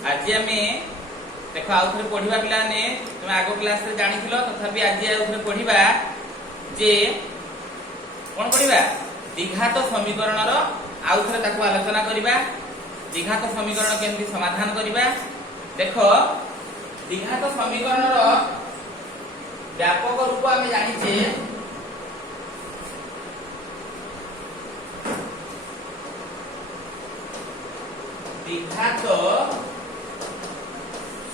आज आम देख आउ थे पढ़ा पे तुम आग क्लास रे जानी तथापि आज आउ थे पढ़ा जे कौन पढ़ा द्विघात समीकरण आउ थे आलोचना करवा। द्विघात समीकरण केमती समाधान करवा। देख द्विघात समीकरण व्यापक रूप आम जानिचे द्विघात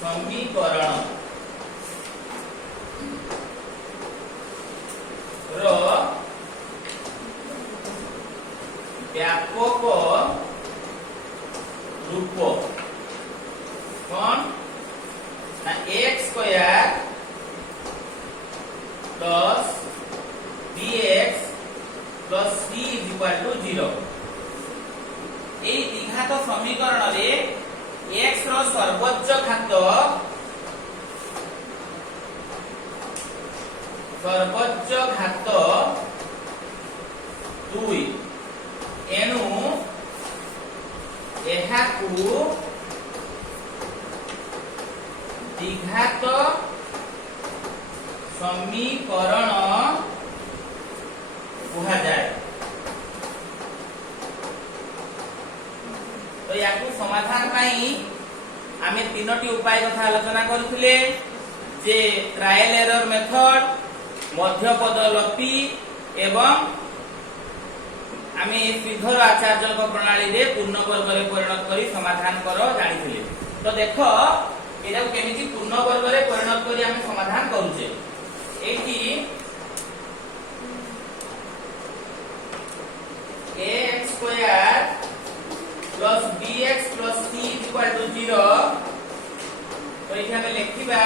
समीकरण व्यापक रूप कौन ना X square plus bx plus c equal to 0। এই দ্বিঘাত সমীকরণে x র সর্বোচ্চ ঘাত 2 এনু এহাকু দ্বিঘাত সমীকরণ কুহা যায়। तो याकू समाधान पाई आमे तीनोटी उपाय कथा आलोचना करथिले जे ट्रायल एरर मेथड मध्यपद लपी एवं आमे श्रीधर आचार्य प्रणाली रे पूर्ण वर्ग रे परिणत करी समाधान करो जानिथिले। तो देखो एटा केमिति पूर्ण वर्ग रे परिणत करी आमे समाधान करूचे। एटी ax square plus bx plus c equal to 0। तो ये हमें लिखिबा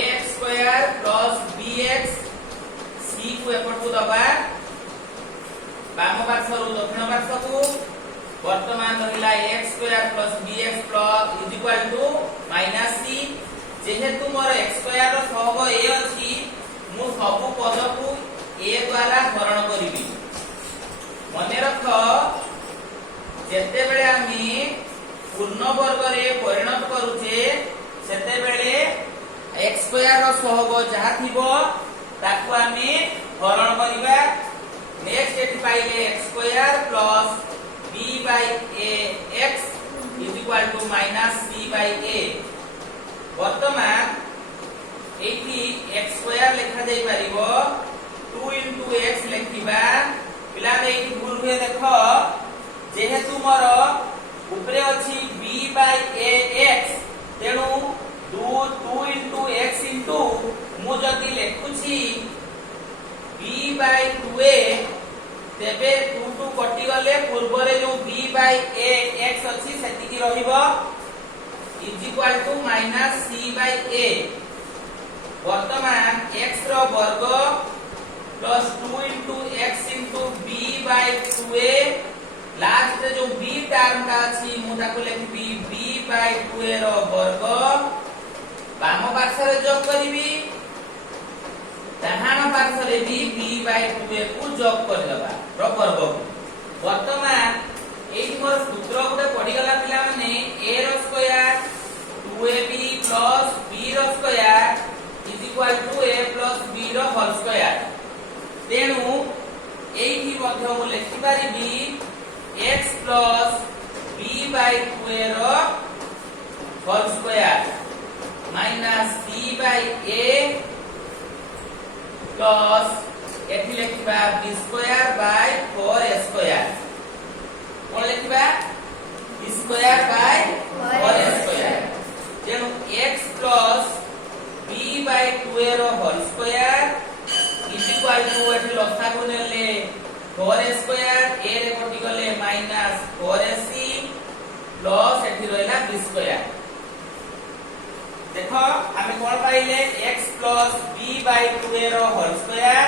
ax square plus bx c को एपट को दबा बाम पार्श्व रु दक्षिण पार्श्व को वर्तमान रहिला x square plus bx plus equal to minus c। जेहेतु मोर x स्क्वायर रो सहग a अछि मु सब पद को a द्वारा हरण करिवि। मने रख जेते बेले आमी पूर्ण वर्ग रे परिणत करूचे सेते बेले x स्क्वायर रो सहग जहा थिबो ताकू आमी हरण करिबा। नेक्स्ट एटी पाइले x square plus b by ax equal to minus c by a। वर्तमान एटी x स्क्वायर लिखा जाई परिबो 2 into x लिखिबा। पिला में एटी भूल हुए देखो जेहेतु मोर उपरे अछि b बाय ax तेनु 2 into x into मु जदी लेखुछि b बाय 2a तेबे 2 कटि गले पूर्व रे जो b बाय ax अछि सेति की रहिबो is equal to minus c by a। वर्तमान x रो वर्ग plus 2 into x into b bye 2a last जो b टर्म का अछि मु ताको लिखबी b बाय 2a रो वर्ग बाम पार्श्व रे जोग करिवि डाहाण पार्श्व रे भी b बाय 2a को जोग कर देबा रो वर्ग। वर्तमान एई मोर सूत्र गुटे पड़ी गला पिला माने a रो स्क्वायर 2ab प्लस b रो square is equal to a plus b रो होल स्क्वायर। तेनु एई मध्य मु लिखि पारिबी x plus b bye 2a रो whole square minus c by a plus एथि लिखिबा b square by 4a square. कोन लिखिबा b square by 4a square. जेनु x plus b bye 2a रो whole square is equal to एथि लसागु नेले 4a स्क्वायर a रे कटि गले माइनस 4ac प्लस एथि रहला b स्क्वायर। देखो हमें कोन पाइले x plus b bye 2a रो whole square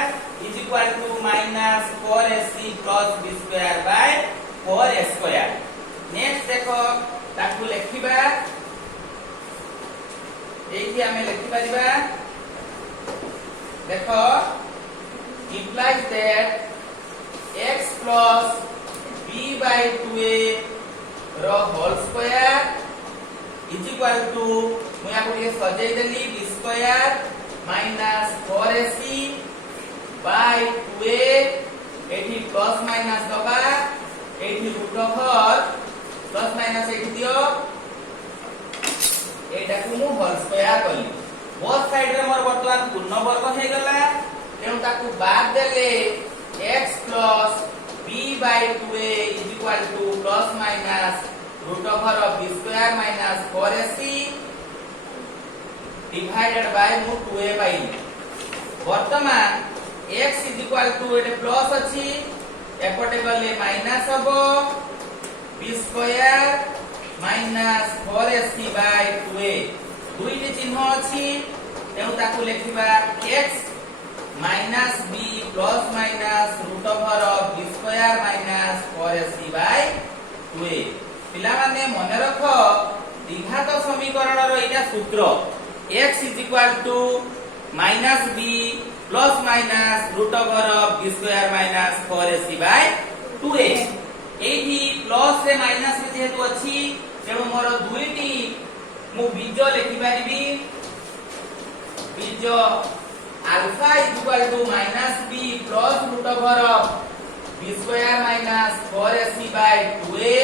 is equal to minus 4ac plus b square by 4a square. Next देखो ताकू लिखिबा एठी हमें लिखि परिबा देखो implies that x plus b by 2a रो whole square is equal to मैं आपको ये सजाई देली b square minus 4ac by 2a एठी प्लस माइनस दबा एठी रूट ओवर प्लस माइनस एठी दियो एटा को मु होल स्क्वायर करली बोथ साइड रे मोर वर्तमान पूर्ण वर्ग हे गला तेनु ताकू बाद देले x plus b by 2a is equal to plus minus root over of b square minus 4ac divided by 2a by वर्तमान x is equal to Ete plus अछि एपटे गले माइनस हबो b square minus 4ac by 2a दुईटी चिन्ह अछि तेनु ताकू लेखिबा x minus b plus minus root over of b square minus 4ac by 2a पिला माने मने रख द्विघात समीकरण रो एटा सूत्र x is equal to minus b plus minus root over of b square minus 4ac by 2a एठी plus रे minus रे जेहेतु अछि तेणु मोर दुईटी मु बीज लिखि परिबी बीज alpha is equal to minus b plus root over of b square minus 4ac by 2a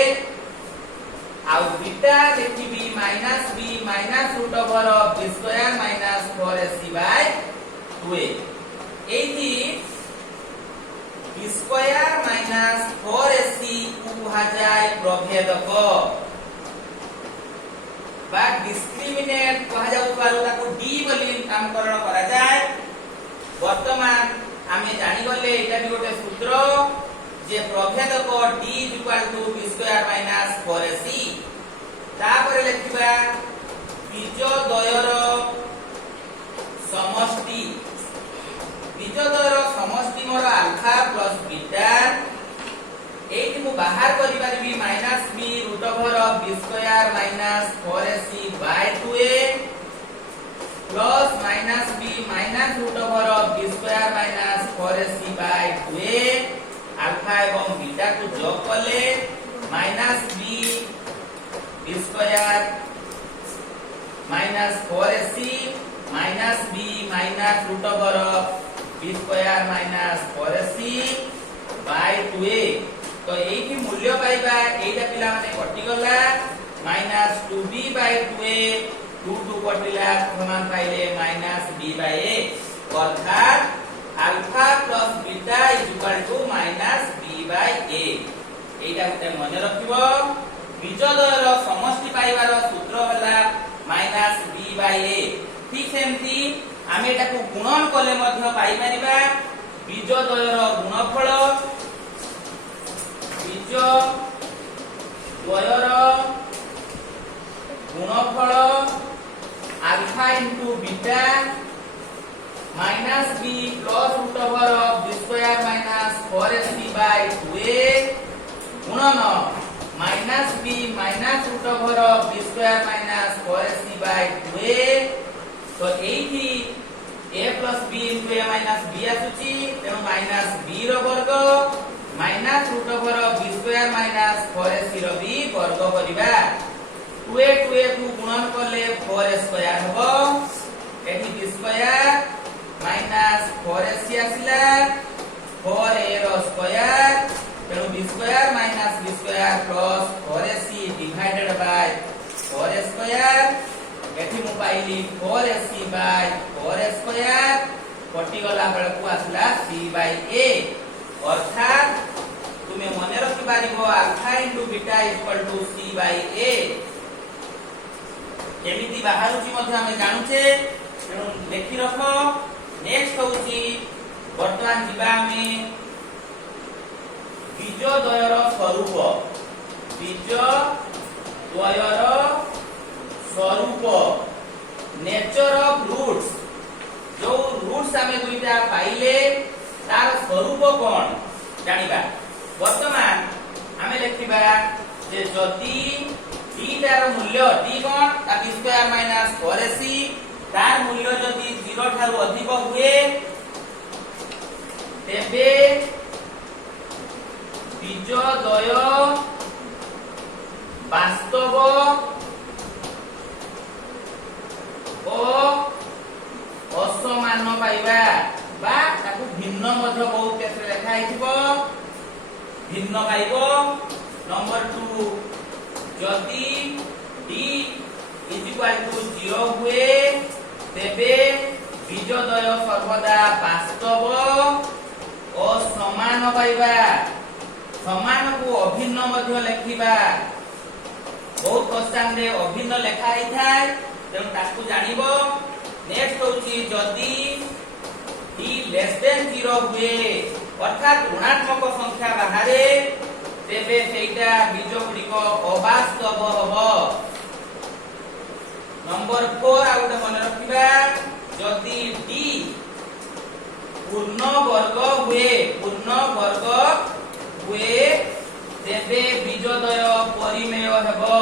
ଆଉ beta लिखिबी minus b minus root over of b square minus 4ac by 2a एठी b square minus 4ac को कहा जाए प्रभेदक बा discriminate कहा जाउ पारो ताको d बोली नामकरण करा जाए वर्तमान आमे जानि गले एटा भी गोटे सूत्र जे प्रभेदक d b square minus 4ac तापर लिखिबा बीज द्वयर समष्टि मोर अल्फा प्लस बीटा एठी मु बाहर करि परबी minus b root over of b square minus 4ac by 2a plus minus b minus root over of b square minus 4ac by 2a alpha एवं beta को जोग करले minus b square minus 4ac minus b minus root over of b square minus 4ac by 2a तो एठी मूल्य पाइबा एटा पिला माने कटि गला माइनस 2b बाय 2a 2 कटिला समान पाइले माइनस b बाय a अर्थात alpha plus beta is equal to minus b by a एटा गते मन रखिबो बीजद्वयर समष्टि पाइबार सूत्र होला माइनस b बाय a ठीक सेमती आमे एटा को गुणन कले मध्य पाइ परिबा बीजद्वयर गुणफल बीज द्वयर गुणफल alpha into beta minus b plus root over of b square minus 4ac by 2a गुणन minus b minus root over of b square minus 4ac by 2a तो एठी a plus b into a minus b आसुची तेनु minus b रो वर्ग minus root over of b square minus 4ac रो b वर्ग करिबा 2a को गुणन करले 4a स्क्वायर हबो एठी b स्क्वायर माइनस 4ac आसिला 4a रो स्क्वायर तेनु b square minus b square plus 4ac divided by 4a square एठी मु पाइली 4ac बाय 4a स्क्वायर कटि गला बेला को आसला c बाय a अर्थात तुमे मने रखि पारिबो alpha into beta equal to c by a केमिति बाहरुची मध्ये हम जानुचे तेनु लेखि रखो नेक्स्ट होउची वर्तमान जीवा में बीज द्वयर स्वरूप नेचर ऑफ रूट्स जो रूट्स आमे दुईटा पाइले तार स्वरूप कोन जानिबा वर्तमान आमे लेखिबा जे जदी d तार मूल्य d कोन ता b स्क्वायर माइनस 4ac तार मूल्य जदी 0 ठारू अधिक हुए तेबे बीज द्वय वास्तव मान पाइबा बा ताकू भिन्न मध्य बहुत केस रे लिखा हिथिबो भिन्न पाइबो नंबर 2 जदि d = 0 हुए तेबे बीजद्वय सर्वदा वास्तव और समान पाइबा समान को अभिन्न मध्य लिखिबा बहुत क्वेश्चन रे अभिन्न लिखा ही थाए तेणु ताकू जानिबो नेक्स्ट होची जदि d < 0 हुए अर्थात ऋणात्मक संख्या बाहरे तेबे सेटा बीज गुड़िक अवास्तव हबो नंबर 4 आउट मन रखिबा जदि d पूर्ण वर्ग हुए तेबे बीजद्वय परिमेय हेबो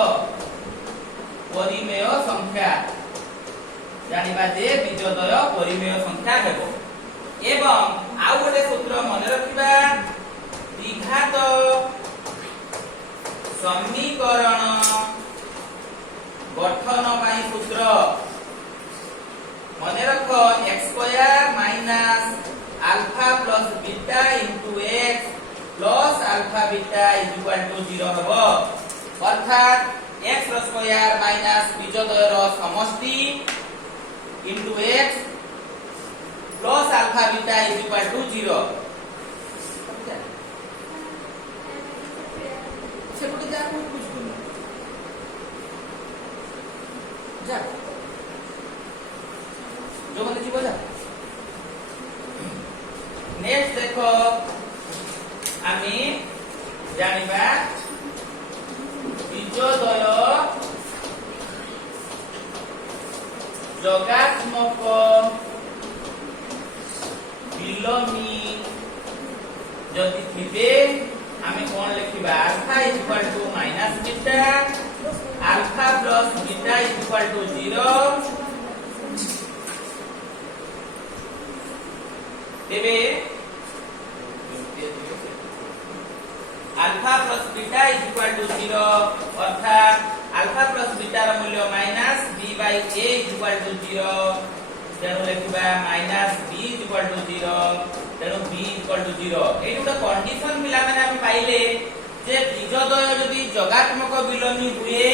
परिमेय संख्या जानिबा जे बीजद्वय परिमेय संख्या हेबो एवं आउ गोटे सूत्र मन रखिबा द्विघात समीकरण गठन पाई सूत्र मन रख x² - alpha plus beta into x plus alpha beta = 0 हेबो अर्थात x रो स्क्वायर माइनस बीजद्वय रो समष्टि into x plus alpha beta = 0 सेपटे जा को कुछ बोल जा जो माने जीव जा नेक्स्ट देखो आमी जानिबा बीजद्वय जोगात्मक विलोमी जदि थिबे आमे कोन लिखिबा alpha = beta alpha plus beta = 0 तेबे अल्फा प्लस बीटा = 0 अर्थात अल्फा प्लस बीटा रो मूल्य माइनस b/a = 0 तेणु लिखिबा माइनस b = 0 तेणु b = 0 एई गोटे कंडीशन पिला माने हम पाइले जे बीजद्वय यदि जोगात्मक विलोमी हुए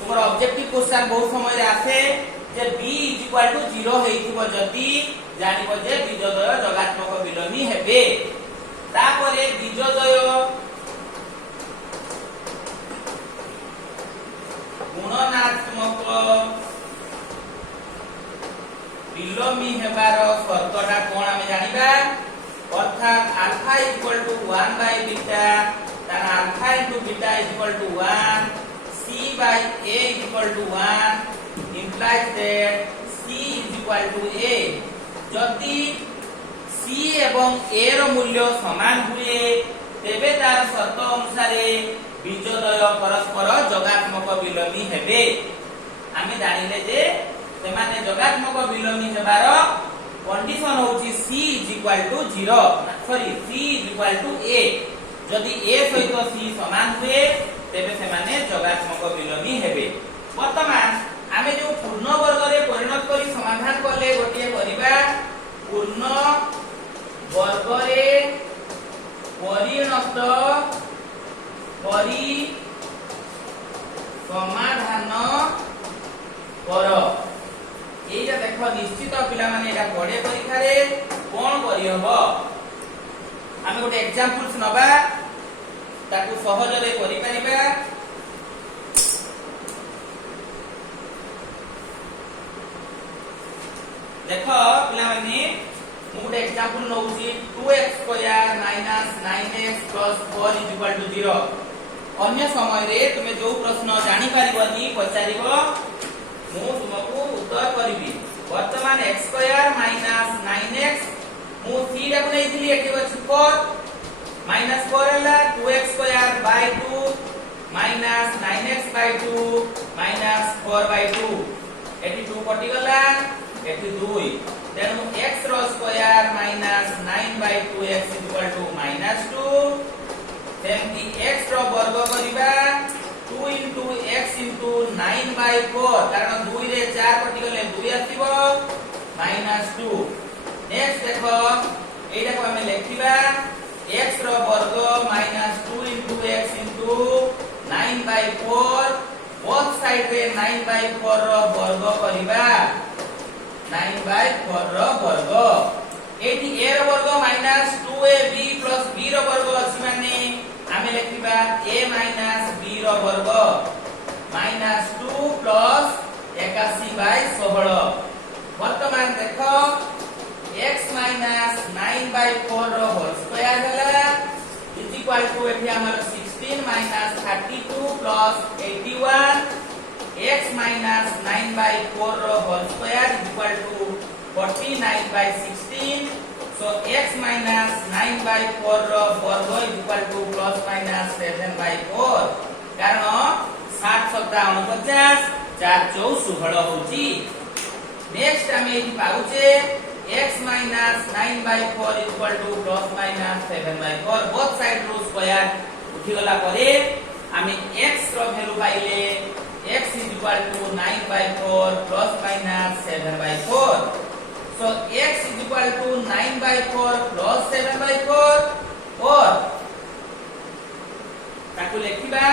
तुमर ऑब्जेक्टिव क्वेश्चन बहुत समय रे आसे जे b = 0 हेइथिबो जति जानिबो जे बीजद्वय जोगात्मक विलोमी हेबे तापरे बीजद्वय गुणनात्मक विलोमी हेबार शर्तटा कोन आमे जानिबा अर्थात अल्फा = 1/बीटा ताना alpha * beta = 1 c/a = 1 implies that c = a जदि c एवं a रो मूल्य समान हुए तेबे तार शर्त अनुसार बीजद्वय परस्पर जोगात्मक विलोमी हेबे आमे जानिले जे सेमाने जोगात्मक विलोमी हेबार कंडीशन होची c = 0 सॉरी c = a जदि a सहित c समान हुए तेबे सेमाने जोगात्मक विलोमी हेबे वर्तमान आमे जो पूर्ण वर्ग रे परिणत करी समाधान करले गोटिए करिबा पूर्ण वर्ग रे परिणत करी समाधान कर एटा देखो निश्चित पिला माने एटा पढे परीक्षा रे कोन करि हबो आमे गोटे एग्जांपल्स नबा ताकू सहज रे करि परिबा देखो पिला माने मु गोटे एग्जांपल नउची 2x² - 9x + 4 = 0 अन्य समय रे तुमे जो प्रश्न जानि परिबनी पचारिबो मु तुमको उत्तर करबी वर्तमान x² - 9x मु c रा को नैथिली एठी अछि 4 -4 हला 2x² / 2 - 9x/2 - 4/2 एठी 2 कटि गला एठी 2 तेणु x रो स्क्वायर माइनस 9/2x = -2 सेमती x रो वर्ग करिबा 2 * x * 9/4 कारण 2 रे 4 कटि गले 2 आसीबो -2 नेक्स्ट देखो एटा को हमें लिखिबा x रो वर्ग -2 x 9/4 बोथ साइड रे 9/4 रो वर्ग करिबा 9/4 रो वर्ग एठी a रो वर्ग -2ab + b रो वर्ग अछि माने हमें लिखिबा a - b रो वर्ग -2 + 81/16 वर्तमान देखो x - 9/4 रो होल स्क्वायर हला इज इक्वल टू एठी हमर 16 - 32 + 81 x - 9/4 रो whole square is equal to 49/16 so x - 9/4 रो वर्ग इज इक्वल टू ±7/4 कारण 7 सप्ताह 49 4 4 16 होची नेक्स्ट हमें एठी पाउचे x - 9/4 = ±7/4 बोथ साइड रो स्क्वायर उठी गला परे हमें x रो वैल्यू पाइले x = 9/4 ±7/4 सो x = 9/4 +7/4 और ताकू लिखिबा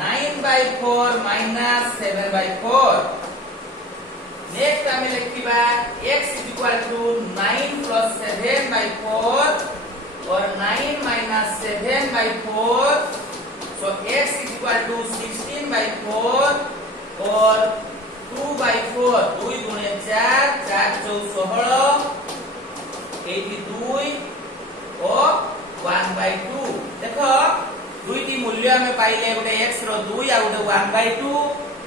9/4 - 7/4 नेक्स्ट हमें लिखिबा x = 9 + 7/4 और 9 - 7/4 सो x = 16/4 और 2/4 2 गुणे 4 4 4 16 82 और 1/2 देखो दुईटी मूल्य हमें पाइले गोटे x रो 2 आ गोटे 1/2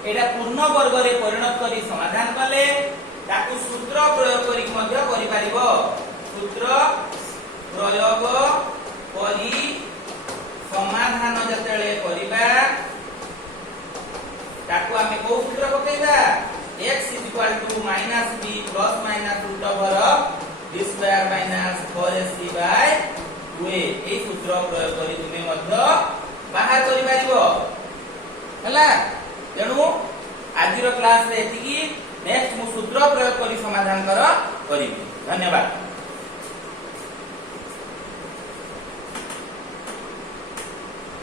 एटा पूर्ण वर्ग रे परिणत करी समाधान कले ताकू सूत्र प्रयोग करी मध्य करि पारिबो सूत्र प्रयोग करी समाधान जतेले करिबा ताकू हमें को सूत्र पकेबा x = -b ± b² - 4ac/2 ए सूत्र प्रयोग करी तुमे मध्य बाहर करि पारिबो हला तेणु आज क्लास रे एतिकी नेक्स्ट मु सूत्र प्रयोग करी समाधान करिबी धन्यवाद।